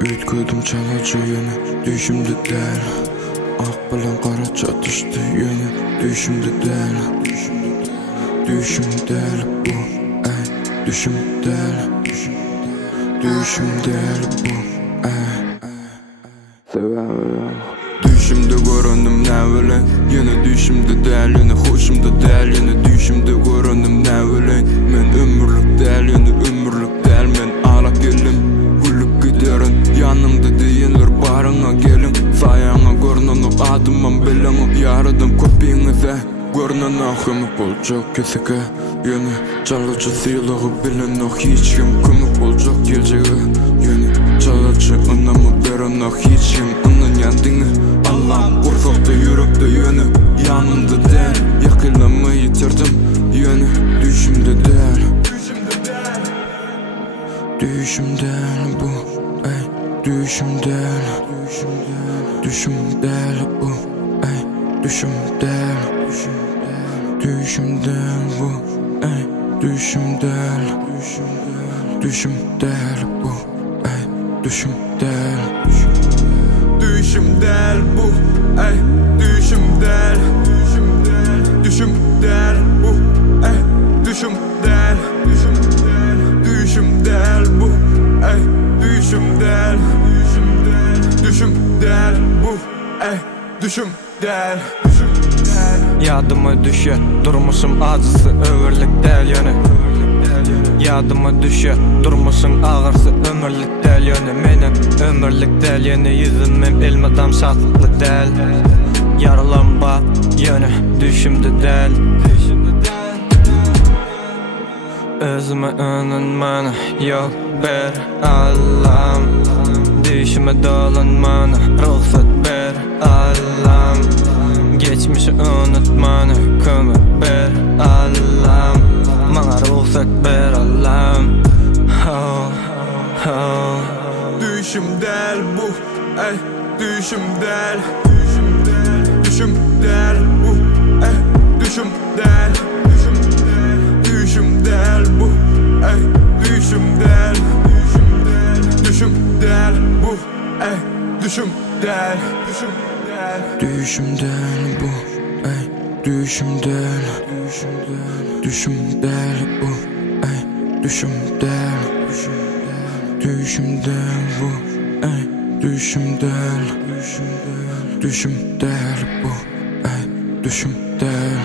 Üytköydüm çalaca yöne, düşümde del. Ak bilen qara çatıştı yöne, düşümde del. Düşüm del bu, ey, düşüm del. Düşüm del bu, ey. Düşümde göründüm ne bilen, yine düşümde del, yine hoşumda del, yine düşümde göründüm ne bilen. Men ömürlük del, yine ömürlük del, men alak gelim, gülüp giderin. Yanımda deyinler barına gelin, sayana görününük adımman bilin. Yaradım köpeğinize, görünen ahımı bolcak keseke. Yine çalıcı sıyılığı bilin, hiç kim kümük bolcak geleceği. Yine çalıcı anamı veren, hiç kim anın yandığını. Allah'ım kursakta yürekte yönü, yanımda del. Yakılamı yitirdim yönü, düşümde del. Düşüm del bu, ey, düşüm del. Düşüm del bu, ey, düşüm del. Düşüm del bu, ey, düşüm del. Düşüm del bu, ey, düşüm del. Düşüm del bu, ey, düşüm del. Düşüm del bu, ey, düşüm del. Düşüm del bu, ey, düşüm del. Düşüm del bu, ey, düşüm del. Yadıma düşe, durmuşum acısı ömürlük del yöne. Yadıma düşe, durmuşum ağırsı ömürlük del yöne. Menin ömürlük del yöne, yüzülmem elmadam şatlık del. Yaralamba yöne, düşümde del. Özüme önünmana yol ber Allah'ım. Düşüme dolanmana ruhsat ber Allah'ım. Geçmişi unutmana kömür ber Allah'ım. Bana ruhsat ber Allah'ım. Oh, oh. Düşüm del bu, ey, düşüm del. Düşüm del bu, ey, düşüm del. Düşüm del bu, ey, düşüm del. Düşüm del bu, ey, düşüm del. Düşüm del bu, ey, düşüm del. Düşüm del bu, ey, düşüm del. Düşüm del bu, ey, düşüm del. Düşüm del bu, ey, düşüm del.